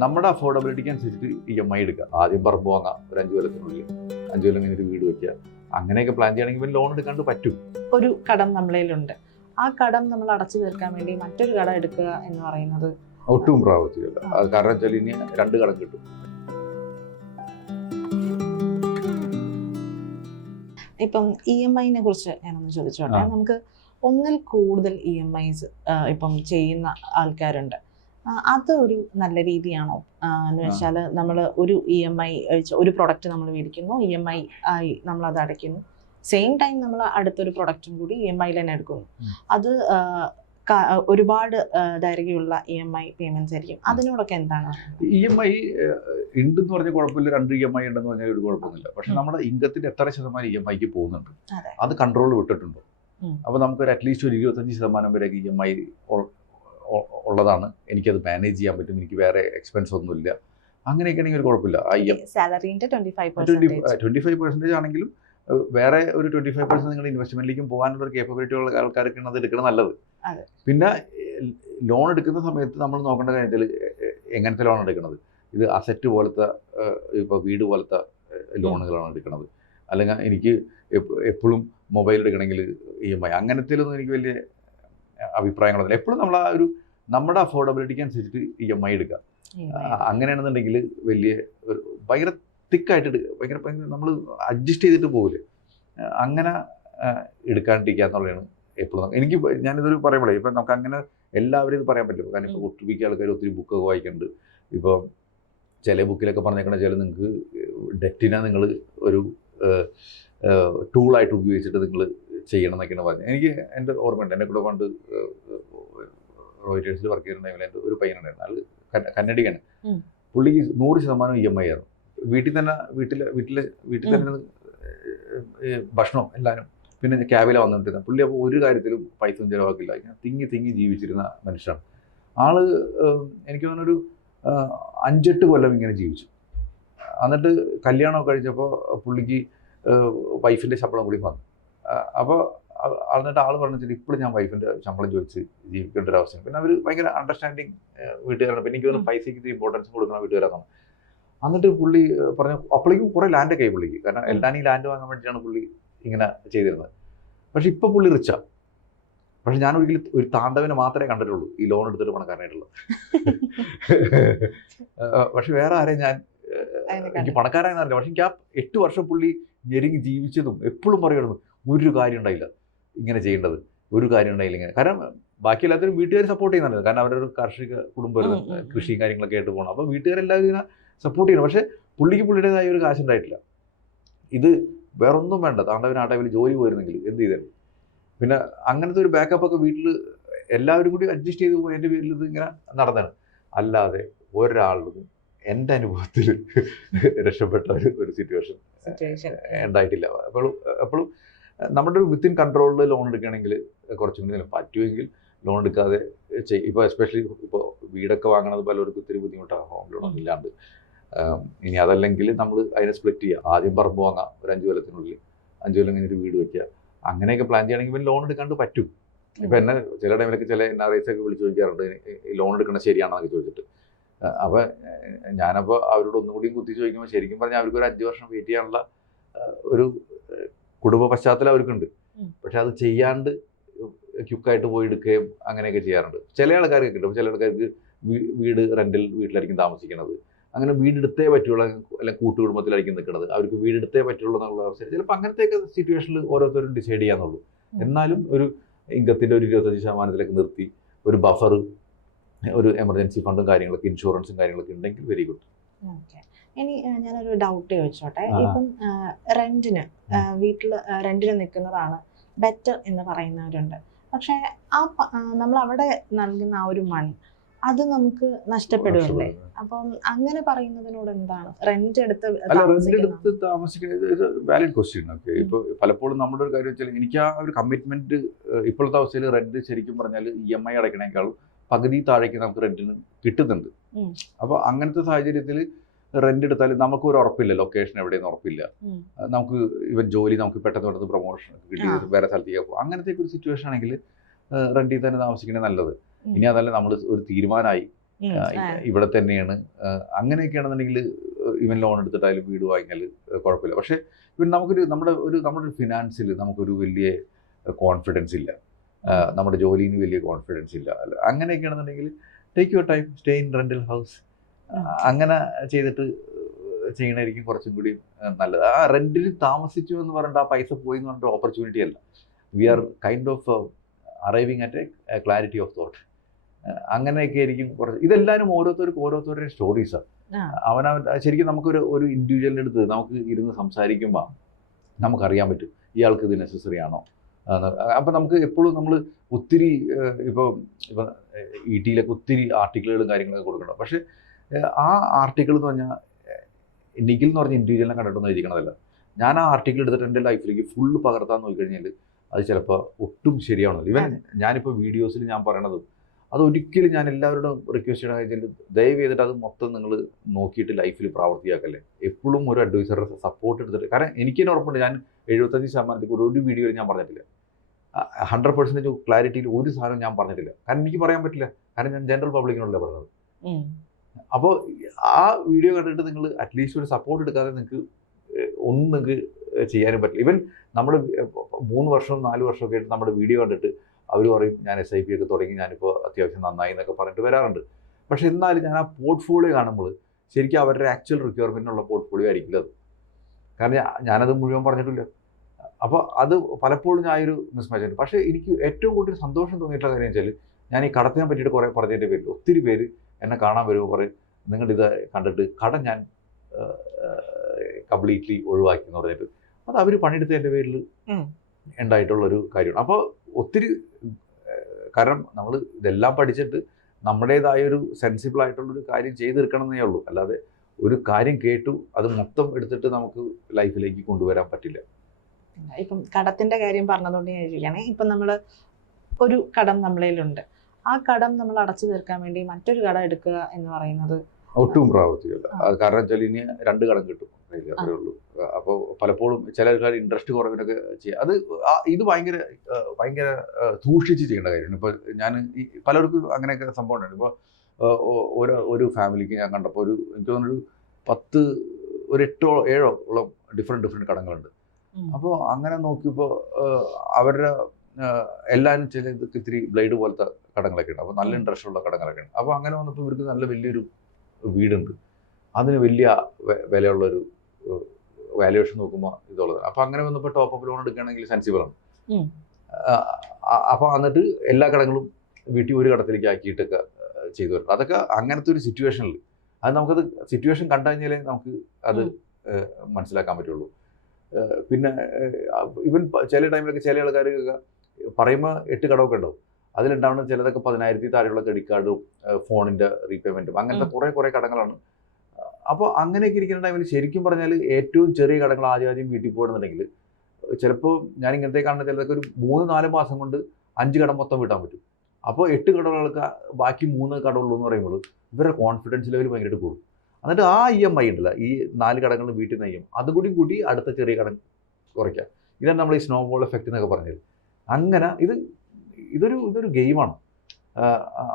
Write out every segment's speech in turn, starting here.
നമ്മുടെ അഫോർഡബിലിറ്റിക്ക് അനുസരിച്ചിട്ട് EMI എടുക്കുക. ആദ്യം പറമ്പ് വാങ്ങാം, ഒരു 5 കൊല്ലത്തിനുള്ളിൽ 5 കൊല്ലം കഴിഞ്ഞിട്ട് വീട് വെക്കുക. അങ്ങനെയൊക്കെ പ്ലാൻ ചെയ്യണമെങ്കിൽ ലോൺ എടുക്കാണ്ട് പറ്റും. ഒരു കടം നമ്മളേലുണ്ട്, ആ കടം നമ്മൾ അടച്ചു തീർക്കാൻ വേണ്ടി മറ്റൊരു കടം എടുക്കുക എന്ന് പറയുന്നത് ഒട്ടും പ്രാവർത്തികമല്ല. അത് കാരണം വെച്ചാൽ ഇനി 2 കടം കിട്ടും. ഇപ്പം EMI കുറിച്ച് ഞാനൊന്ന് ചോദിച്ചോട്ടെ. നമുക്ക് ഒന്നിൽ കൂടുതൽ EMIs ഇപ്പം ചെയ്യുന്ന ആൾക്കാരുണ്ട്. അതൊരു നല്ല രീതിയാണോ എന്ന് വെച്ചാൽ നമ്മൾ ഒരു EMI ഒരു പ്രൊഡക്റ്റ് നമ്മൾ മേടിക്കുന്നു, EMI ആയി നമ്മൾ അത് അടയ്ക്കുന്നു, സെയിം ടൈം നമ്മൾ അടുത്തൊരു പ്രൊഡക്റ്റും കൂടി EMI തന്നെ എടുക്കുന്നു. അത് ഒരുപാട് ദൈർഘ്യമുള്ള EMI പേയ്മെന്റ്സ് ആയിരിക്കും. അതിനോടൊക്കെ എന്താണ്? EMI ഉണ്ടെന്ന് പറഞ്ഞാൽ കുഴപ്പമില്ല, 2 EMI ഉണ്ടെന്ന് പറഞ്ഞാൽ ഒരു കുഴപ്പമൊന്നുമില്ല. പക്ഷെ നമ്മുടെ ഇൻകത്തിന്റെ എത്ര ശതമാനം EMIക്ക് പോകുന്നുണ്ട്, അത് കൺട്രോൾ വിട്ടിട്ടുണ്ടോ? അപ്പോൾ നമുക്കൊരു അറ്റ്ലീസ്റ്റ് ഒരു 25% വരെ EMI ഉള്ളതാണ്, എനിക്കത് മാനേജ് ചെയ്യാൻ പറ്റും, എനിക്ക് വേറെ എക്സ്പെൻസ് ഒന്നുമില്ല, അങ്ങനെയൊക്കെ ആണെങ്കിൽ ഒരു കുഴപ്പമില്ല. സാലറിന്റെ 25% ആണെങ്കിലും വേറെ ഒരു 25% നിങ്ങളുടെ ഇൻവെസ്റ്റ്മെന്റിലേക്കും പോകാനുള്ള ഒരു കേപ്പബിലിറ്റി ഉള്ള ആൾക്കാരൊക്കെയാണ് അത് എടുക്കുന്നത് നല്ലത്. പിന്നെ ലോൺ എടുക്കുന്ന സമയത്ത് നമ്മൾ നോക്കേണ്ട കാര്യത്തിൽ എങ്ങനത്തെ ലോൺ എടുക്കുന്നത്, ഇത് അസറ്റ് പോലത്തെ ഇപ്പോൾ വീട് പോലത്തെ ലോണുകളാണ് എടുക്കുന്നത്, അല്ലെങ്കിൽ എനിക്ക് എപ്പോഴും മൊബൈൽ എടുക്കണമെങ്കിൽ EMI, അങ്ങനത്തേലൊന്നും എനിക്ക് വലിയ അഭിപ്രായങ്ങളൊന്നുമില്ല. എപ്പോഴും നമ്മൾ ആ ഒരു നമ്മുടെ അഫോർഡബിലിറ്റിക്ക് അനുസരിച്ചിട്ട് EMI എടുക്കുക. അങ്ങനെയാണെന്നുണ്ടെങ്കിൽ വലിയ ഒരു ഭയങ്കര തിക്കായിട്ട് ഭയങ്കര നമ്മൾ അഡ്ജസ്റ്റ് ചെയ്തിട്ട് പോകില്ലേ, അങ്ങനെ എടുക്കാണ്ടിരിക്കുക എന്നുള്ളതാണ് എപ്പോഴും. എനിക്ക് ഞാനിതൊരു പറയുമ്പോഴേ ഇപ്പം നമുക്ക് അങ്ങനെ എല്ലാവരും ഇത് പറയാൻ പറ്റില്ല. കാരണം ഇപ്പോൾ ഒട്ടുമിക്ക ആൾക്കാർ ഒത്തിരി ബുക്കൊക്കെ വായിക്കുന്നുണ്ട്. ഇപ്പോൾ ചില ബുക്കിലൊക്കെ പറഞ്ഞേക്കണ ചില നിങ്ങൾക്ക് ഡെറ്റിനെ നിങ്ങൾ ഒരു ടൂളായിട്ട് ഉപയോഗിച്ചിട്ട് നിങ്ങൾ ചെയ്യണം എന്നൊക്കെയാണ് പറഞ്ഞത്. എനിക്ക് എൻ്റെ ഓർമ്മയുണ്ട്, എൻ്റെ കൂടെ പണ്ട് റോയിറ്റേഴ്സിൽ വർക്ക് ചെയ്യുന്ന ടൈമിൽ എൻ്റെ ഒരു പയ്യനുണ്ടായിരുന്നു, ആൾ കന്നഡിക്കാണ്. പുള്ളിക്ക് 100% EMI ആയിരുന്നു. വീട്ടിൽ തന്നെ ഭക്ഷണം എല്ലാവരും, പിന്നെ ക്യാബിലാണ് വന്നുകൊണ്ടിരുന്നത് പുള്ളി. അപ്പോൾ ഒരു കാര്യത്തിലും പൈസ ഒന്നും ചിലവാക്കില്ല, തിങ്ങി ജീവിച്ചിരുന്ന മനുഷ്യനാണ് ആള്. എനിക്ക് തോന്നുന്നൊരു 5-8 കൊല്ലം ഇങ്ങനെ ജീവിച്ചു. എന്നിട്ട് കല്യാണമൊക്കെ കഴിച്ചപ്പോൾ പുള്ളിക്ക് വൈഫിൻ്റെ ശമ്പളം കൂടി വന്നു. അപ്പോൾ എന്നിട്ട് ആൾ പറഞ്ഞിട്ട് ഇപ്പോഴും ഞാൻ വൈഫിൻ്റെ ശമ്പളം ചോദിച്ച് ജീവിക്കേണ്ട ഒരു അവസ്ഥയാണ്. പിന്നെ അവർ ഭയങ്കര അണ്ടർസ്റ്റാൻഡിങ് വീട്ടുകാരാണ്. പിന്നെ എനിക്ക് തോന്നുന്നു പൈസയ്ക്ക് ഇമ്പോർട്ടൻസ് കൊടുക്കണം വീട്ടുകാരാണ്. എന്നിട്ട് പുള്ളി പറഞ്ഞു, അപ്പോഴേക്കും കുറേ ലാൻഡൊക്കെ ആയി പുള്ളിക്ക്, കാരണം എല്ലാം ഈ ലാൻഡ് വാങ്ങാൻ വേണ്ടിയിട്ടാണ് പുള്ളി ഇങ്ങനെ ചെയ്തിരുന്നത്. പക്ഷെ ഇപ്പോൾ പുള്ളി റിച്ചാണ്. പക്ഷെ ഞാൻ ഒരിക്കലും ഒരു താണ്ഡവനെ മാത്രമേ കണ്ടിട്ടുള്ളൂ ഈ ലോൺ എടുത്തിട്ട് പണക്കാരനായിട്ടുള്ളത്. പക്ഷെ വേറെ ആരെയും ഞാൻ എനിക്ക് പണക്കാരായെന്ന് അറിയില്ല. പക്ഷെ എനിക്ക് ആ 8 വർഷം പുള്ളി ഞെരുങ്ങി ജീവിച്ചതും എപ്പോഴും പറയുന്നു, ഒരു കാര്യം ഉണ്ടായില്ല ഇങ്ങനെ ചെയ്യേണ്ടത്, ഒരു കാര്യം ഉണ്ടായില്ല ഇങ്ങനെ. കാരണം ബാക്കി എല്ലാത്തിനും വീട്ടുകാർ സപ്പോർട്ട് ചെയ്യുന്നുണ്ട്, കാരണം അവരൊരു കാർഷിക കുടുംബം, കൃഷിയും കാര്യങ്ങളൊക്കെ ആയിട്ട് പോകണം. അപ്പോൾ വീട്ടുകാരെല്ലാവരും ഇങ്ങനെ സപ്പോർട്ട് ചെയ്യണം. പക്ഷേ പുള്ളിക്ക് പുള്ളിയുടേതായ ഒരു കാശുണ്ടായിട്ടില്ല. ഇത് വേറൊന്നും വേണ്ട, താണ്ടവൻ ആ ടൈമിൽ ജോലി പോയിരുന്നെങ്കിൽ എന്ത് ചെയ്തേ. പിന്നെ അങ്ങനത്തെ ഒരു ബാക്കപ്പ് ഒക്കെ വീട്ടിൽ എല്ലാവരും കൂടി അഡ്ജസ്റ്റ് ചെയ്ത് പോയി എൻ്റെ പേരിൽ ഇത് ഇങ്ങനെ നടന്നാണ്. അല്ലാതെ ഒരാളും എൻ്റെ അനുഭവത്തിൽ രക്ഷപ്പെട്ട ഒരു സിറ്റുവേഷൻ ഉണ്ടായിട്ടില്ല. എപ്പോഴും നമ്മുടെ ഒരു വിത്തിൻ കൺട്രോളിൽ ലോൺ എടുക്കുകയാണെങ്കിൽ കുറച്ചും കൂടി പറ്റുമെങ്കിൽ ലോൺ എടുക്കാതെ ചെയ്യും. ഇപ്പോൾ എസ്പെഷ്യലി ഇപ്പോൾ വീടൊക്കെ വാങ്ങുന്നത് പലർക്കും ഒത്തിരി ബുദ്ധിമുട്ടാണ് ഹോം ലോൺ ഇല്ലാണ്ട്. ഇനി അതല്ലെങ്കിൽ നമ്മൾ അതിനെ സ്പ്ലിറ്റ് ചെയ്യുക. ആദ്യം പറമ്പ് വാങ്ങാം, ഒരു 5 കൊല്ലത്തിനുള്ളിൽ 5 കൊല്ലം കഴിഞ്ഞിട്ട് വീട് വയ്ക്കുക. അങ്ങനെയൊക്കെ പ്ലാൻ ചെയ്യണമെങ്കിൽ ലോൺ എടുക്കാണ്ട് പറ്റും. ഇപ്പം എന്നെ ചില ടൈമിലൊക്കെ ചില NRIs ഒക്കെ വിളിച്ച് ചോദിക്കാറുണ്ട്, ലോൺ എടുക്കണം ശരിയാണെന്നൊക്കെ ചോദിച്ചിട്ട്. അപ്പോൾ ഞാനപ്പോൾ അവരോട് ഒന്നുകൂടി കുത്തി ചോദിക്കുമ്പോൾ ശരിക്കും പറഞ്ഞാൽ അവർക്കൊരു 5 വർഷം വെയിറ്റ് ചെയ്യാനുള്ള ഒരു കുടുംബ പശ്ചാത്തലം അവർക്കുണ്ട്. പക്ഷെ അത് ചെയ്യാണ്ട് ക്യുക്കായിട്ട് പോയി എടുക്കുകയും അങ്ങനെയൊക്കെ ചെയ്യാറുണ്ട്. ചില ആൾക്കാർക്ക് കിട്ടും. ചില ആൾക്കാർക്ക് വീട് റെന്റിൽ വീട്ടിലായിരിക്കും താമസിക്കുന്നത്, അങ്ങനെ വീടെടുത്തേ പറ്റുള്ളൂ, അല്ലെങ്കിൽ കൂട്ടുകുടുംബത്തിലായിരിക്കും നിൽക്കുന്നത്, അവർക്ക് വീടെടുത്തേ പറ്റുള്ളൂ എന്നുള്ള അവസ്ഥ. ചിലപ്പോൾ അങ്ങനത്തെയൊക്കെ സിറ്റുവേഷനിൽ ഓരോരുത്തരും ഡിസൈഡ് ചെയ്യാന്നുള്ളൂ. എന്നാലും ഒരു ഇൻകത്തിൻ്റെ ഒരു 25% നിർത്തി ഒരു ബഫർ, ഒരു എമർജൻസി ഫണ്ടും കാര്യങ്ങളൊക്കെ, ഇൻഷുറൻസും കാര്യങ്ങളൊക്കെ ഉണ്ടെങ്കിൽ വെരി ഗുഡ്. ഇനി ഞാനൊരു ഡൗട്ട് ചോദിച്ചോട്ടെ. ഇപ്പം റെന്റിന് വീട്ടിൽ റെന്റിന് നിൽക്കുന്നതാണ് ബെറ്റർ എന്ന് പറയുന്നവരുണ്ട്. പക്ഷെ നമ്മൾ അവിടെ നൽകുന്ന ആ ഒരു മണി അത് നമുക്ക് നഷ്ടപ്പെടുമല്ലേ? അപ്പം അങ്ങനെ പറയുന്നതിനോട് എന്താണ്? റെന്റ് എടുത്ത് താമസിക്കുന്നത് വാലിഡ് ക്വസ്റ്റ്യൻ. ഓക്കെ, ഇപ്പോൾ പലപ്പോഴും നമ്മുടെ ഒരു കാര്യം വെച്ചാൽ എനിക്ക് ആ ഒരു കമ്മിറ്റ്മെന്റ് ഇപ്പോഴത്തെ അവസ്ഥയിൽ റെന്റ് ശരിക്കും പറഞ്ഞാൽ EMI അടയ്ക്കണേക്കാളും പകുതി താഴേക്ക് നമുക്ക് റെന്റിന് കിട്ടുന്നുണ്ട്. അപ്പോൾ അങ്ങനത്തെ സാഹചര്യത്തിൽ റെന്റ് എടുത്താൽ നമുക്ക് ഒരു ഉറപ്പില്ല, ലൊക്കേഷൻ എവിടെയെന്ന് ഉറപ്പില്ല, നമുക്ക് ഇവൻ ജോലി നമുക്ക് പെട്ടെന്ന് പ്രൊമോഷൻ കിട്ടി വേറെ സ്ഥലത്തേക്ക് പോകും. അങ്ങനത്തെ ഒരു സിറ്റുവേഷൻ ആണെങ്കിൽ റെന്റിൽ തന്നെ താമസിക്കുന്നത് നല്ലത്. ഇനി അതല്ല നമ്മൾ ഒരു തീരുമാനമായി ഇവിടെ തന്നെയാണ്. അങ്ങനെയൊക്കെയാണെന്നുണ്ടെങ്കിൽ ഇവൻ ലോൺ എടുത്തിട്ടായാലും വീട് വാങ്ങിയാൽ കുഴപ്പമില്ല. പക്ഷേ ഇവൻ നമ്മുടെ ഒരു ഫിനാൻസിൽ നമുക്കൊരു വലിയ കോൺഫിഡൻസ് ഇല്ല, നമ്മുടെ ജോലിയിൽ നിന്ന് വലിയ കോൺഫിഡൻസ് ഇല്ല. അങ്ങനെയൊക്കെയാണെന്നുണ്ടെങ്കിൽ take your time, stay in rental house, അങ്ങനെ ചെയ്തിട്ട് ചെയ്യണമായിരിക്കും കുറച്ചും കൂടി നല്ലത്. ആ റെൻറ്റിൽ താമസിച്ചു എന്ന് പറഞ്ഞിട്ട് ആ പൈസ പോയി എന്ന് പറഞ്ഞിട്ട് ഓപ്പർച്യൂണിറ്റി അല്ല. We are kind of arriving at a clarity of thought. അങ്ങനെയൊക്കെ ആയിരിക്കും കുറച്ച്. ഇതെല്ലാവരും ഓരോരുത്തരുടെ സ്റ്റോറീസാണ്. ശരിക്കും നമുക്കൊരു ഇൻഡിവിജ്വലിൻ്റെ അടുത്ത് നമുക്ക് ഇരുന്ന് സംസാരിക്കുമ്പോൾ നമുക്കറിയാൻ പറ്റും ഇയാൾക്ക് ഇത് നെസസറി ആണോ. അപ്പം നമുക്ക് എപ്പോഴും നമ്മൾ ഒത്തിരി ഇപ്പോൾ ET-യിലൊക്കെ ഒത്തിരി ആർട്ടിക്കിളുകളും കാര്യങ്ങളൊക്കെ കൊടുക്കണം. പക്ഷേ ആ ആർട്ടിക്കിൾ എന്ന് പറഞ്ഞാൽ നിഖിൽ എന്ന് പറഞ്ഞ ഇൻഡിവിജ്വലിനെ കണ്ടിട്ടൊന്നും ഇരിക്കണതല്ല. ഞാൻ ആ ആർട്ടിക്കിൾ എടുത്തിട്ട് എൻ്റെ ലൈഫിലേക്ക് ഫുള്ള് പകർത്താൻ നോക്കിക്കഴിഞ്ഞാൽ അത് ചിലപ്പോൾ ഒട്ടും ശരിയാവണമെന്നില്ല. ഇവൻ ഞാനിപ്പോൾ വീഡിയോസിൽ ഞാൻ പറയണതും അതൊരിക്കലും ഞാൻ എല്ലാവരോടും റിക്വസ്റ്റ് ചെയ്യണമെന്ന് വെച്ചാൽ ദയവ് ചെയ്തിട്ട് അത് മൊത്തം നിങ്ങൾ നോക്കിയിട്ട് ലൈഫിൽ പ്രാവർത്തിയാക്കല്ലേ. എപ്പോഴും ഒരു അഡ്വൈസറുടെ സപ്പോർട്ട് എടുത്തിട്ട്, കാരണം എനിക്ക് തന്നെ ഉറപ്പുണ്ട് ഞാൻ 75% ഒരു വീഡിയോയിൽ ഞാൻ പറഞ്ഞിട്ടില്ല, 100% ക്ലാരിറ്റിയിൽ ഒരു സാധനം ഞാൻ പറഞ്ഞിട്ടില്ല. കാരണം എനിക്ക് പറയാൻ പറ്റില്ല, കാരണം ഞാൻ ജനറൽ പബ്ലിക്കിനോടല്ലേ പറഞ്ഞത്. അപ്പോൾ ആ വീഡിയോ കണ്ടിട്ട് നിങ്ങൾ അറ്റ്ലീസ്റ്റ് ഒരു സപ്പോർട്ട് എടുക്കാതെ നിങ്ങൾക്ക് ചെയ്യാനും പറ്റില്ല. ഈവൻ നമ്മൾ 3 വർഷം 4 വർഷമൊക്കെ ആയിട്ട് നമ്മുടെ വീഡിയോ കണ്ടിട്ട് അവർ പറയും ഞാൻ SIP ഒക്കെ തുടങ്ങി, ഞാനിപ്പോൾ അത്യാവശ്യം നന്നായി എന്നൊക്കെ പറഞ്ഞിട്ട് വരാറുണ്ട്. പക്ഷെ എന്നാലും ഞാൻ ആ പോർട്ട്ഫോളിയോ കാണുമ്പോൾ ശരിക്കും അവരുടെ ആക്ച്വൽ റിക്വയർമെൻറ്റിനുള്ള പോർട്ട്ഫോളിയോ ആയിരിക്കില്ല അത്. കാരണം ഞാനത് മുഴുവൻ പറഞ്ഞിട്ടില്ല. അപ്പോൾ അത് പലപ്പോഴും ഞാനൊരു മിസ്മാച്ച് ആയിരുന്നു. പക്ഷേ എനിക്ക് ഏറ്റവും കൂടുതൽ സന്തോഷം തോന്നിയിട്ടുള്ള കാര്യം വെച്ചാൽ ഞാൻ ഈ കടത്തിനെ പറ്റിയിട്ട് കുറേ പറഞ്ഞതിൻ്റെ പേരിൽ ഒത്തിരി പേര് എന്നെ കാണാൻ വരുമ്പോൾ പറയും നിങ്ങളുടെ ഇത് കണ്ടിട്ട് കടം ഞാൻ കംപ്ലീറ്റ്ലി ഒഴിവാക്കി എന്ന് പറഞ്ഞിട്ട്. അത് അവർ പണിയെടുത്തതിൻ്റെ പേരിൽ ഉണ്ടായിട്ടുള്ളൊരു കാര്യമാണ്. അപ്പോൾ ഒത്തിരി, കാരണം നമ്മൾ ഇതെല്ലാം പഠിച്ചിട്ട് നമ്മുടേതായൊരു സെൻസിബിൾ ആയിട്ടുള്ളൊരു കാര്യം ചെയ്ത് തീർക്കണമെന്നേ ഉള്ളൂ. അല്ലാതെ ഒരു കാര്യം കേട്ടു അത് മൊത്തം എടുത്തിട്ട് നമുക്ക് ലൈഫിലേക്ക് കൊണ്ടുവരാൻ പറ്റില്ല. ഇപ്പം കടത്തിന്റെ കാര്യം പറഞ്ഞതുകൊണ്ട് ഞാൻ ചോദിക്കുകയാണെ, ഇപ്പം നമ്മൾ ഒരു കടം നമ്മളേലുണ്ട്, ആ കടം നമ്മൾ അടച്ചു തീർക്കാൻ വേണ്ടി മറ്റൊരു കടം എടുക്കുക എന്ന് പറയുന്നത് ഒട്ടും പ്രാവർത്തികമല്ല. കാരണം വെച്ചാൽ ഇനി 2 കടം കിട്ടും, അത്രേ ഉള്ളൂ. അപ്പോൾ പലപ്പോഴും ചില ആൾക്കാർ ഇൻട്രസ്റ്റ് കുറവിനൊക്കെ ചെയ്യുക, അത് ഇത് ഭയങ്കര സൂക്ഷിച്ച് ചെയ്യേണ്ട കാര്യമാണ്. ഇപ്പോൾ ഞാൻ പലർക്കും അങ്ങനെയൊക്കെ സംഭവം ഉണ്ട്. ഇപ്പോൾ ഒരു ഫാമിലിക്ക് ഞാൻ കണ്ടപ്പോൾ എനിക്ക് തോന്നുന്നൊരു 8 7 ഡിഫറെൻറ്റ് കടങ്ങളുണ്ട്. അപ്പോൾ അങ്ങനെ നോക്കിയപ്പോൾ അവരുടെ എല്ലാവരും ചില ഇത്തിരി ബ്ലേഡ് പോലത്തെ കടങ്ങളൊക്കെ ഉണ്ട്. അപ്പോൾ നല്ല ഇൻട്രസ്റ്റ് ഉള്ള കടങ്ങളൊക്കെ ഉണ്ട്. അപ്പോൾ അങ്ങനെ വന്നപ്പോൾ ഇവർക്ക് നല്ല വലിയൊരു വീടുണ്ട്, അതിന് വലിയ വിലയുള്ളൊരു വാല്യുവേഷൻ നോക്കുമ്പോൾ ഇതുള്ളത്. അപ്പോൾ അങ്ങനെ വന്നപ്പോൾ ടോപ്പ് അപ്പ് ലോൺ എടുക്കുകയാണെങ്കിൽ സെൻസിബിളാണ്. അപ്പോൾ എന്നിട്ട് എല്ലാ കടങ്ങളും വീട്ടിൽ ഒരു കടത്തിലേക്ക് ആക്കിയിട്ടൊക്കെ ചെയ്തു വരണം. അതൊക്കെ അങ്ങനത്തെ ഒരു സിറ്റുവേഷനിൽ നമുക്കത് സിറ്റുവേഷൻ കണ്ടു കഴിഞ്ഞാലേ നമുക്ക് അത് മനസ്സിലാക്കാൻ പറ്റുള്ളൂ. പിന്നെ ഇവൻ ചില ടൈമിലൊക്കെ ചില ആൾക്കാരൊക്കെ പറയുമ്പോൾ 8 കടമൊക്കെ ഉണ്ടാവും. അതിലുണ്ടാവുന്ന ചിലതൊക്കെ 10,000 താഴെയുള്ള ക്രെഡിറ്റ് കാർഡും ഫോണിൻ്റെ റീപേയ്മെൻറ്റും അങ്ങനത്തെ കുറേ കടങ്ങളാണ്. അപ്പോൾ അങ്ങനെയൊക്കെ ഇരിക്കുന്ന ടൈമിൽ ശരിക്കും പറഞ്ഞാൽ ഏറ്റവും ചെറിയ കടങ്ങൾ ആദ്യം വീട്ടിൽ പോകണമെന്നുണ്ടെങ്കിൽ ചിലപ്പോൾ ഞാൻ ഇങ്ങനത്തെ കാണുന്ന ചിലതൊക്കെ ഒരു 3-4 മാസം കൊണ്ട് 5 കടം മൊത്തം വീട്ടാൻ പറ്റും. അപ്പോൾ 8 കടകൾക്ക് ബാക്കി 3 കടമുള്ളൂ എന്ന് പറയുമ്പോൾ ഇവരുടെ കോൺഫിഡൻസ് ലെവൽ ഭയങ്കരമായിട്ട് കൂടും. എന്നിട്ട് ആ EMI ഉണ്ടല്ല, ഈ 4 കടങ്ങൾ വീട്ടിൽ നിന്ന് അതുകൂടി കൂടി അടുത്ത ചെറിയ കടം കുറയ്ക്കാം. ഇതാണ് നമ്മൾ ഈ സ്നോബോൾ എഫക്റ്റ് എന്നൊക്കെ പറഞ്ഞത്. അങ്ങനെ ഇതൊരു ഗെയിമാണ്.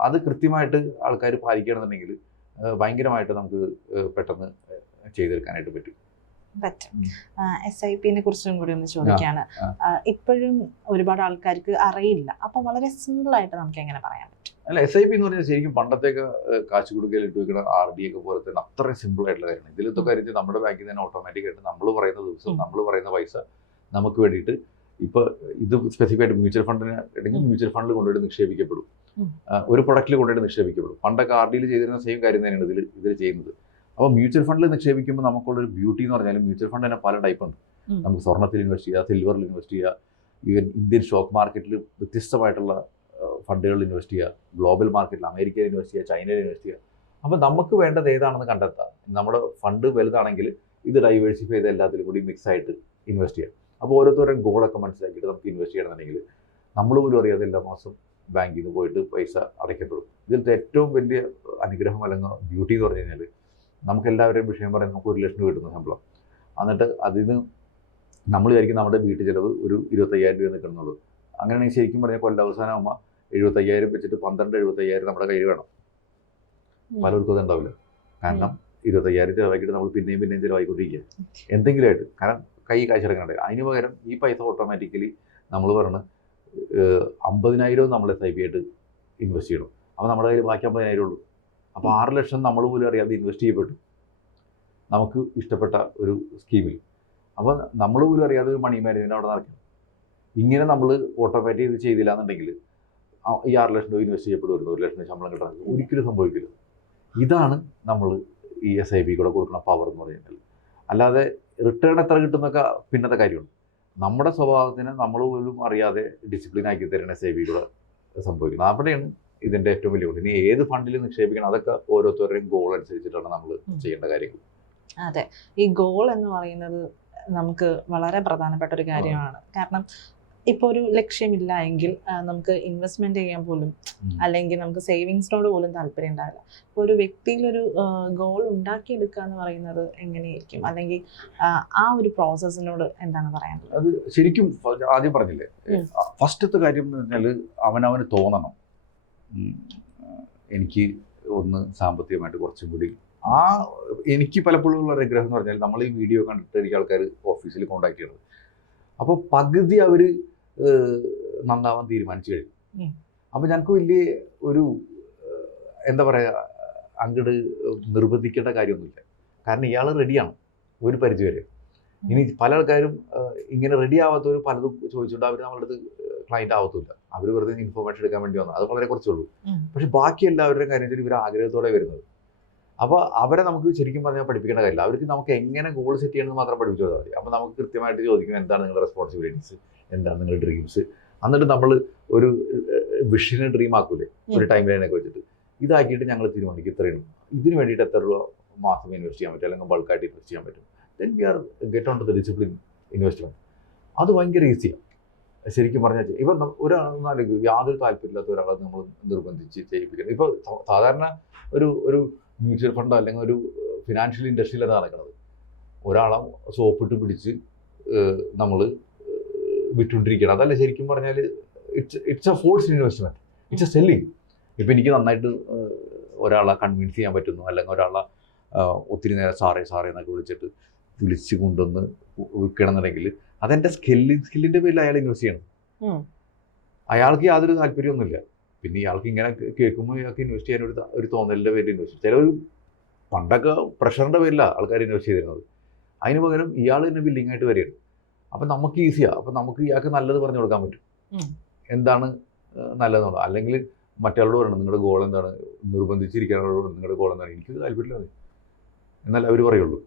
അത് കൃത്യമായിട്ട് ആൾക്കാർ പാലിക്കുകയാണെന്നുണ്ടെങ്കിൽ ഭയങ്കരമായിട്ട് നമുക്ക് പെട്ടെന്ന് ചെയ്തെടുക്കാനായിട്ട് പറ്റും. SIP-നെ കുറിച്ചും കൂടി ഒന്ന് ചോദിക്കാണ്. ഇപ്പോഴും ഒരുപാട് ആൾക്കാർക്ക് അറിയില്ല, അപ്പോൾ വളരെ സിമ്പിളായിട്ട് നമുക്ക് എങ്ങനെ പറയാൻ പറ്റും? അല്ല, SIP എന്ന് പറഞ്ഞാൽ ശരിക്കും പണ്ടത്തേക്ക് കാശ് കൊടുക്കൽ ഇട്ട് വെക്കുന്ന RD ഒക്കെ പോലെ തന്നെ അത്രയും സിമ്പിൾ ആയിട്ടുള്ള കാര്യമാണ്. ഇതിലത്തെ കാര്യത്തിൽ നമ്മുടെ ബാങ്കിൽ തന്നെ ഓട്ടോമാറ്റിക്കായിട്ട് നമ്മൾ പറയുന്ന ദിവസം നമ്മൾ പറയുന്ന പൈസ നമുക്ക് വേണ്ടിയിട്ട് ഇപ്പോൾ ഇത് സ്പെസിഫിക് ആയിട്ട് മ്യൂച്വൽ ഫണ്ടിന് ഇടയ്ക്ക് മ്യൂച്വൽ ഫണ്ടിൽ കൊണ്ടുപോയിട്ട് നിക്ഷേപിക്കപ്പെടും, ഒരു പ്രൊഡക്റ്റിൽ കൊണ്ടുപോയിട്ട് നിക്ഷേപിക്കപ്പെടും. പണ്ടൊക്കെ RD-യിൽ ചെയ്തിരുന്ന സെയിം കാര്യം തന്നെയാണ് ഇതിൽ ചെയ്യുന്നത്. അപ്പോൾ മ്യൂച്വൽ ഫണ്ടിൽ നിക്ഷേപിക്കുമ്പോൾ നമുക്കുള്ളൊരു ബ്യൂട്ടി എന്ന് പറഞ്ഞാൽ മ്യൂച്വൽ ഫണ്ട് തന്നെ പല ടൈപ്പ് ഉണ്ട്. നമുക്ക് സ്വർണ്ണത്തിൽ ഇൻവെസ്റ്റ് ചെയ്യുക, സിൽവറിൽ ഇൻവെസ്റ്റ് ചെയ്യുക, ഈവൻ ഇന്ത്യൻ സ്റ്റോക്ക് മാർക്കറ്റിൽ വ്യത്യസ്തമായിട്ടുള്ള ഫണ്ടുകളിൽ ഇൻവെസ്റ്റ് ചെയ്യുക, ഗ്ലോബൽ മാർക്കറ്റിൽ അമേരിക്കയിൽ ഇൻവെസ്റ്റ് ചെയ്യുക, ചൈനയിൽ ഇൻവെസ്റ്റ് ചെയ്യുക. അപ്പോൾ നമുക്ക് വേണ്ടത് ഏതാണെന്ന് കണ്ടെത്താം. നമ്മുടെ ഫണ്ട് വലുതാണെങ്കിൽ ഇത് ഡൈവേഴ്സിഫൈ ചെയ്ത് എല്ലാത്തിലും കൂടി മിക്സ് ആയിട്ട് ഇൻവെസ്റ്റ് ചെയ്യാം. അപ്പോൾ ഓരോരുത്തരുടെ ഗോളൊക്കെ മനസ്സിലാക്കിയിട്ട് നമുക്ക് ഇൻവെസ്റ്റ് ചെയ്യണമെന്നുണ്ടെങ്കിൽ നമ്മൾ പോലും അറിയാതെ എല്ലാ മാസം ബാങ്കിൽ നിന്ന് പോയിട്ട് പൈസ അടയ്ക്കപ്പെടും. ഇതിലത്തെ ഏറ്റവും വലിയ അനുഗ്രഹം അല്ലെങ്കിൽ ബ്യൂട്ടി എന്ന് പറഞ്ഞു കഴിഞ്ഞാൽ നമുക്കെല്ലാവരുടെയും വിഷയം പറയാൻ നമുക്ക് 1 ലക്ഷം രൂപ കിട്ടുന്ന ശമ്പളം. എന്നിട്ട് അതിന് നമ്മൾ വിചാരിക്കും നമ്മുടെ വീട്ടു ചിലവ് ഒരു 25,000 രൂപ നിൽക്കുന്നുള്ളൂ. അങ്ങനെയാണെങ്കിൽ ശരിക്കും പറഞ്ഞാൽ കൊല്ലം അവസാനമാകുമ്പോൾ 75,000 വെച്ചിട്ട് 12-75,000 നമ്മുടെ കയ്യിൽ വേണം. പലർക്കും അത് ഉണ്ടാവില്ല. കാരണം 25,000 ചിലവാക്കിയിട്ട് നമ്മൾ പിന്നെയും ചിലവായിക്കൊണ്ടിരിക്കുക എന്തെങ്കിലുമായിട്ട്. കാരണം കൈ കാശിറങ്ങണ്ടേ. അതിന് പകരം ഈ പൈസ ഓട്ടോമാറ്റിക്കലി നമ്മൾ പറഞ്ഞ് 50,000 നമ്മൾ SIP ആയിട്ട് ഇൻവെസ്റ്റ് ചെയ്യണം. അപ്പോൾ നമ്മുടെ കയ്യിൽ ബാക്കി 50,000 ഉള്ളൂ. അപ്പോൾ 6 ലക്ഷം നമ്മൾ പോലും അറിയാതെ ഇൻവെസ്റ്റ് ചെയ്യപ്പെട്ടു നമുക്ക് ഇഷ്ടപ്പെട്ട ഒരു സ്കീമിൽ. അപ്പോൾ നമ്മൾ പോലും അറിയാതെ ഒരു മണി മാനേജ്മെൻറ്റ് അവിടെ നടക്കണം. ഇങ്ങനെ നമ്മൾ ഓട്ടോമാറ്റിക് ഇത് ചെയ്തില്ല എന്നുണ്ടെങ്കിൽ ഈ 6 ലക്ഷം രൂപ ഇൻവെസ്റ്റ് ചെയ്യപ്പെടുമായിരുന്നു, 1 ലക്ഷം ശമ്പളം കിട്ടാൻ ഒരിക്കലും സംഭവിക്കില്ല. ഇതാണ് നമ്മൾ ഈ SIP കൂടെ കൊടുക്കുന്ന പവർ എന്ന് പറയുന്നത്. അല്ലാതെ റിട്ടേൺ എത്ര കിട്ടുന്നൊക്കെ പിന്നത്തെ കാര്യമാണ്. നമ്മുടെ സ്വഭാവത്തിന് നമ്മൾ പോലും അറിയാതെ ഡിസിപ്ലിൻ ആക്കി തരുന്ന SIP കൂടെ സംഭവിക്കുന്നത്. അവിടെയാണ് ഇതിൻ്റെ ഏറ്റവും വലിയ ഗുണം. ഇനി ഏത് ഫണ്ടിൽ നിക്ഷേപിക്കണം അതൊക്കെ ഓരോരുത്തരുടെയും ഗോൾ അനുസരിച്ചിട്ടാണ് നമ്മൾ ചെയ്യേണ്ട കാര്യങ്ങൾ. അതെ, ഈ ഗോൾ എന്ന് പറയുന്നത് നമുക്ക് വളരെ പ്രധാനപ്പെട്ട ഒരു കാര്യമാണ്. കാരണം ഇപ്പോൾ ഒരു ലക്ഷ്യമില്ല എങ്കിൽ നമുക്ക് ഇൻവെസ്റ്റ്മെന്റ് ചെയ്യാൻ പോലും അല്ലെങ്കിൽ നമുക്ക് സേവിങ്സിനോട് പോലും താല്പര്യം ഉണ്ടാവില്ല. ഇപ്പോൾ ഒരു വ്യക്തിയിലൊരു ഗോൾ ഉണ്ടാക്കിയെടുക്കുക എന്ന് പറയുന്നത് എങ്ങനെയായിരിക്കും, അല്ലെങ്കിൽ ആ ഒരു പ്രോസസ്സിനോട് എന്താണ് പറയാനുള്ളത്? അത് ശരിക്കും ആദ്യം പറഞ്ഞില്ലേ, ഫസ്റ്റത്തെ കാര്യം എന്ന് പറഞ്ഞാൽ അവനവന് തോന്നണം എനിക്ക് ഒന്ന് സാമ്പത്തികമായിട്ട് കുറച്ചും കൂടി. എനിക്ക് പലപ്പോഴും ഉള്ള ആഗ്രഹം എന്ന് പറഞ്ഞാൽ നമ്മൾ ഈ വീഡിയോ കണ്ടിട്ട് എനിക്ക് ആൾക്കാർ ഓഫീസിൽ കോൺടാക്ട് ചെയ്യണത്. അപ്പോൾ പകുതി അവർ നന്നാവാൻ തീരുമാനിച്ചു കഴിഞ്ഞു. അപ്പോൾ ഞങ്ങൾക്ക് വലിയ ഒരു എന്താ പറയുക, അങ്ങോട്ട് നിർബന്ധിക്കേണ്ട കാര്യമൊന്നുമില്ല. കാരണം ഇയാൾ റെഡിയാണ് ഒരു പരിധി വരെ. ഇനി പല ആൾക്കാരും ഇങ്ങനെ റെഡി ആവാത്തവർ പലതും ചോദിച്ചുകൊണ്ട് അവർ നമ്മളുടെ അടുത്ത് ക്ലൈൻറ്റ് ആവത്തില്ല. അവർ വെറുതെ ഇൻഫോർമേഷൻ എടുക്കാൻ വേണ്ടി വന്നത്, അത് വളരെ കുറച്ചുള്ളൂ. പക്ഷെ ബാക്കി എല്ലാവരുടെയും കാര്യം വെച്ചാൽ ഇവർ ആഗ്രഹത്തോടെ വരുന്നത്. അപ്പോൾ അവരെ നമുക്ക് ശരിക്കും പറഞ്ഞാൽ പഠിപ്പിക്കേണ്ട കാര്യമില്ല. അവർക്ക് നമുക്ക് എങ്ങനെ ഗോൾ സെറ്റ് ചെയ്യണമെന്ന് മാത്രം പഠിപ്പിച്ചു കൊടുത്താൽ മതി. അപ്പോൾ നമുക്ക് കൃത്യമായിട്ട് ചോദിക്കും എന്താണ് നിങ്ങളുടെ റെസ്പോൺസിബിലിറ്റീസ്, എന്താണ് നിങ്ങളുടെ ഡ്രീംസ്. എന്നിട്ട് നമ്മൾ ഒരു വിഷനെ ഡ്രീം ആക്കൂലേ, ഒരു ടൈം ലൈനൊക്കെ വെച്ചിട്ട് ഇതാക്കിയിട്ട് ഞങ്ങൾ തീരുമാനിക്കും ഇത്രയും ഇതിന് വേണ്ടിയിട്ട് എത്ര രൂപ മാസം ഇൻവെസ്റ്റ് ചെയ്യാൻ പറ്റും, അല്ലെങ്കിൽ ബൾക്കായിട്ട് ഇൻവെസ്റ്റ് ചെയ്യാൻ പറ്റും. Then we are get on to the discipline investment. അത് ഭയങ്കര ഈസിയാണ് ശരിക്കും പറഞ്ഞാൽ. ഇപ്പം ഒരാളെന്നാലും യാതൊരു താല്പര്യമില്ലാത്ത ഒരാളെ നമ്മൾ നിർബന്ധിച്ച് ചെയ്യിപ്പിക്കണം. ഇപ്പോൾ സാധാരണ ഒരു മ്യൂച്വൽ ഫണ്ടോ അല്ലെങ്കിൽ ഒരു ഫിനാൻഷ്യൽ ഇൻഡസ്ട്രിയിലാണ് നടക്കുന്നത്. ഒരാളെ സോപ്പിട്ട് പിടിച്ച് നമ്മൾ വിട്ടുകൊണ്ടിരിക്കണം. അതല്ല ശരിക്കും പറഞ്ഞാൽ it's A forced investment, it's A selling. ഇപ്പം എനിക്ക് നന്നായിട്ട് ഒരാളെ കൺവിൻസ് ചെയ്യാൻ പറ്റുന്നു, അല്ലെങ്കിൽ ഒരാളെ ഒത്തിരി നേരം സാറേ എന്നൊക്കെ വിളിച്ച് കൊണ്ടുവന്ന് വിൽക്കണമെന്നുണ്ടെങ്കിൽ അതെൻ്റെ സ്കില്ലിൻ്റെ പേരിൽ അയാൾ ഇൻവെസ്റ്റ് ചെയ്യണം. അയാൾക്ക് യാതൊരു താല്പര്യമൊന്നുമില്ല. പിന്നെ ഇയാൾക്ക് ഇങ്ങനെ കേൾക്കുമ്പോൾ ഇയാൾക്ക് ഇൻവെസ്റ്റ് ചെയ്യാൻ ഒരു തോന്നലിൻ്റെ പേരിൽ ഇൻവെസ്റ്റ് ചെയ്യും. ചിലവർ പണ്ടൊക്കെ പ്രഷറിൻ്റെ പേരിലാണ് ആൾക്കാർ ഇൻവെസ്റ്റ് ചെയ്തിരുന്നത്. അതിന് പകരം ഇയാൾ തന്നെ ബില്ലിംഗ് ആയിട്ട് വരികയാണ്. അപ്പം നമുക്ക് ഈസിയാണ്. അപ്പം നമുക്ക് ഇയാൾക്ക് നല്ലത് പറഞ്ഞു കൊടുക്കാൻ പറ്റും, എന്താണ് നല്ലതെന്നുള്ളത്. അല്ലെങ്കിൽ മറ്റയാളോട് പറയണം നിങ്ങളുടെ ഗോൾ എന്താണ്, നിർബന്ധിച്ചിരിക്കാനോട് നിങ്ങളുടെ ഗോൾ എന്താണ്, എനിക്ക് താല്പര്യമില്ല എന്നല്ല അവർ പറയുള്ളൂ.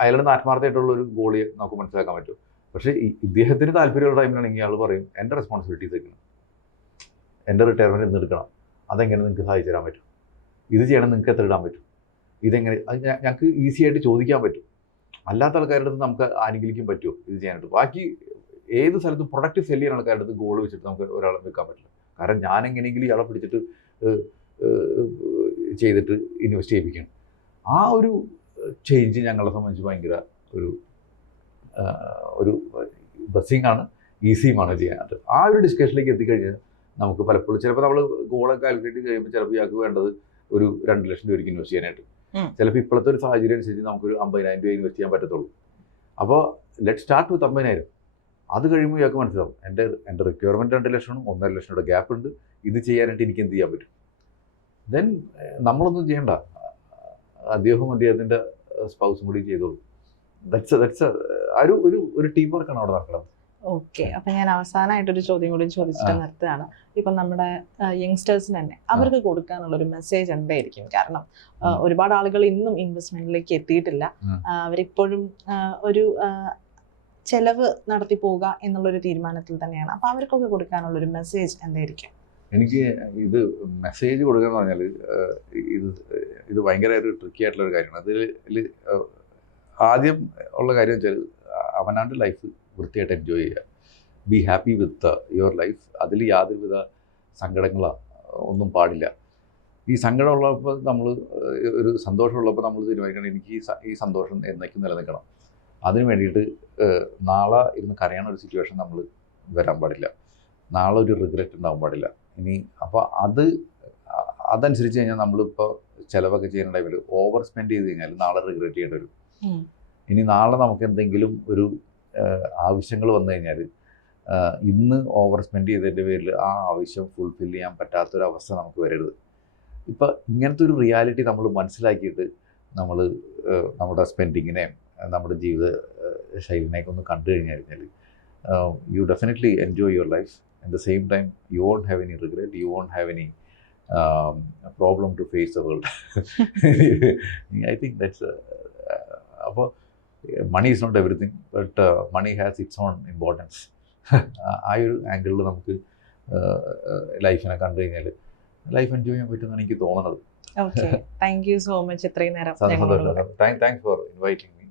അയാളുടെ ആത്മാർത്ഥമായിട്ടുള്ളൊരു ഗോളി നമുക്ക് മനസ്സിലാക്കാൻ പറ്റും. പക്ഷേ ഇദ്ദേഹത്തിന് താല്പര്യമുള്ള ടൈമിലാണെങ്കിൽ ഇയാൾ പറയും എൻ്റെ റെസ്പോൺസിബിലിറ്റീസ് എടുക്കണം, എൻ്റെ റിട്ടയർമെൻറ്റ് ഇന്ന് എടുക്കണം, അതെങ്ങനെ നിങ്ങൾക്ക് സാധിച്ചു തരാൻ പറ്റും, ഇത് ചെയ്യണം നിങ്ങൾക്ക് എത്ര ഇടാൻ പറ്റും, ഇതെങ്ങനെ, അത് ഞങ്ങൾക്ക് ഈസി ആയിട്ട് ചോദിക്കാൻ പറ്റും. അല്ലാത്ത ആൾക്കാരുടെ അടുത്ത് നമുക്ക് ആരെങ്കിലും പറ്റുമോ ഇത് ചെയ്യാനായിട്ട്. ബാക്കി ഏത് സ്ഥലത്തും പ്രൊഡക്റ്റ് സെല് ചെയ്യുന്ന ആൾക്കാരുടെ അടുത്ത് ഗോൾ വെച്ചിട്ട് നമുക്ക് ഒരാളെ വെക്കാൻ പറ്റില്ല. കാരണം ഞാൻ എങ്ങനെയെങ്കിലും ഇയാളെ പിടിച്ചിട്ട് ചെയ്തിട്ട് ഇൻവെസ്റ്റ് ചെയ്യിപ്പിക്കണം. ആ ഒരു ചേഞ്ച് ഞങ്ങളെ സംബന്ധിച്ച് ഭയങ്കര ഒരു ബ്ലെസ്സിങ് ആണ്, ഈസിയുമാണ് ചെയ്യാനായിട്ട്. ആ ഒരു ഡിസ്കഷനിലേക്ക് എത്തിക്കഴിഞ്ഞാൽ നമുക്ക് പലപ്പോഴും ചിലപ്പോൾ നമ്മൾ ഗോളൊക്കെ കാൽക്കുലേറ്റ് ചെയ്ത് കഴിയുമ്പോൾ ചിലപ്പോൾ ഇയാൾക്ക് വേണ്ടത് ഒരു 2 ലക്ഷം രൂപയ്ക്ക് ഇൻവെസ്റ്റ് ചെയ്യാനായിട്ട്. ചിലപ്പോൾ ഇപ്പോഴത്തെ ഒരു സാഹചര്യം അനുസരിച്ച് നമുക്കൊരു 50,000 രൂപ ഇൻവെസ്റ്റ് ചെയ്യാൻ പറ്റത്തുള്ളൂ. അപ്പോൾ ലെറ്റ് സ്റ്റാർട്ട് വിത്ത് 50,000. അത് കഴിയുമ്പോൾ ഇയാൾക്ക് മനസ്സിലാവും എൻ്റെ റിക്വയർമെൻറ്റ് 2 ലക്ഷമാണ്, 1.5 ലക്ഷം രൂപയുടെ ഗ്യാപ്പ് ഉണ്ട്, ഇത് ചെയ്യാനായിട്ട് എനിക്ക് എന്ത് ചെയ്യാൻ പറ്റും. ദെൻ നമ്മളൊന്നും ചെയ്യണ്ട, അദ്ദേഹത്തിൻ്റെ സ്പൗസും കൂടി ചെയ്തോളൂ. ഒരു ടീം വർക്കാണ് അവിടെ നടക്കുന്നത്. ഓക്കെ, അപ്പം ഞാൻ അവസാനമായിട്ടൊരു ചോദ്യം കൂടി ചോദിച്ചിട്ട് നിർത്തുകയാണ്. ഇപ്പം നമ്മുടെ യങ്സ്റ്റേഴ്സിന് തന്നെ അവർക്ക് കൊടുക്കാനുള്ള ഒരു മെസ്സേജ് എന്തായിരിക്കും? കാരണം ഒരുപാട് ആളുകൾ ഇന്നും ഇൻവെസ്റ്റ്മെന്റിലേക്ക് എത്തിയിട്ടില്ല. അവരിപ്പോഴും ഒരു ചെലവ് നടത്തി പോവുക എന്നുള്ളൊരു തീരുമാനത്തിൽ തന്നെയാണ്. അപ്പം അവർക്കൊക്കെ കൊടുക്കാനുള്ളൊരു മെസ്സേജ് എന്തായിരിക്കും? എനിക്ക് ഇത് മെസ്സേജ് കൊടുക്കുക എന്ന് പറഞ്ഞാൽ ഇത് ഭയങ്കര ഒരു ട്രിക്കി ആയിട്ടുള്ളൊരു കാര്യമാണ്. അതിൽ ആദ്യം ഉള്ള കാര്യം വെച്ചാൽ അവനാണ്ട് ലൈഫ് വൃത്തിയായിട്ട് എൻജോയ് ചെയ്യുക. Be happy with your life. അതിൽ യാതൊരുവിധ സങ്കടങ്ങളോ ഒന്നും പാടില്ല. ഈ സങ്കടമുള്ളപ്പോൾ നമ്മൾ ഒരു സന്തോഷമുള്ളപ്പോൾ നമ്മൾ തീരുമാനിക്കണം എനിക്ക് ഈ സന്തോഷം എന്നേക്കും നിലനിൽക്കണം. അതിന് വേണ്ടിയിട്ട് നാളെ ഇരുന്ന് കരയാൻ ഒരു സിറ്റുവേഷൻ നമ്മൾ വരാൻ പാടില്ല. നാളെ ഒരു റിഗ്രറ്റ് ഉണ്ടാവാൻ പാടില്ല. ഇനി അപ്പോൾ അതനുസരിച്ച് കഴിഞ്ഞാൽ നമ്മളിപ്പോൾ ചിലവൊക്കെ ചെയ്യുന്ന ടൈമിൽ ഓവർ സ്പെൻഡ് ചെയ്ത് കഴിഞ്ഞാൽ നാളെ റിഗ്രറ്റ് ചെയ്യേണ്ടി വരും. ഉം. ഇനി നാളെ നമുക്ക് എന്തെങ്കിലും ഒരു ആവശ്യങ്ങൾ വന്നു കഴിഞ്ഞാൽ ഇന്ന് ഓവർ സ്പെൻഡ് ചെയ്തതിൻ്റെ പേരിൽ ആ ആവശ്യം ഫുൾഫിൽ ചെയ്യാൻ പറ്റാത്തൊരവസ്ഥ നമുക്ക് വരരുത്. ഇപ്പം ഇങ്ങനത്തെ ഒരു റിയാലിറ്റി നമ്മൾ മനസ്സിലാക്കിയിട്ട് നമ്മൾ നമ്മുടെ സ്പെൻഡിങ്ങിനെയും നമ്മുടെ ജീവിത ശൈലിനെയൊക്കെ ഒന്ന് കണ്ടു കഴിഞ്ഞാൽ you definitely enjoy your life. At the same time you won't have any regret, you won't have any problem to face the world. I think that's അപ്പോൾ money is not everything, but money has its own importance. ആ ഒരു ആംഗിളിൽ നമുക്ക് ലൈഫിനെ കണ്ടു കഴിഞ്ഞാൽ life enjoy ചെയ്യാൻ പറ്റുമെന്നാണ് എനിക്ക് തോന്നുന്നത്. Okay, thank you so much ഇത്രയും നേരം സന്തോഷം. Thanks for inviting me.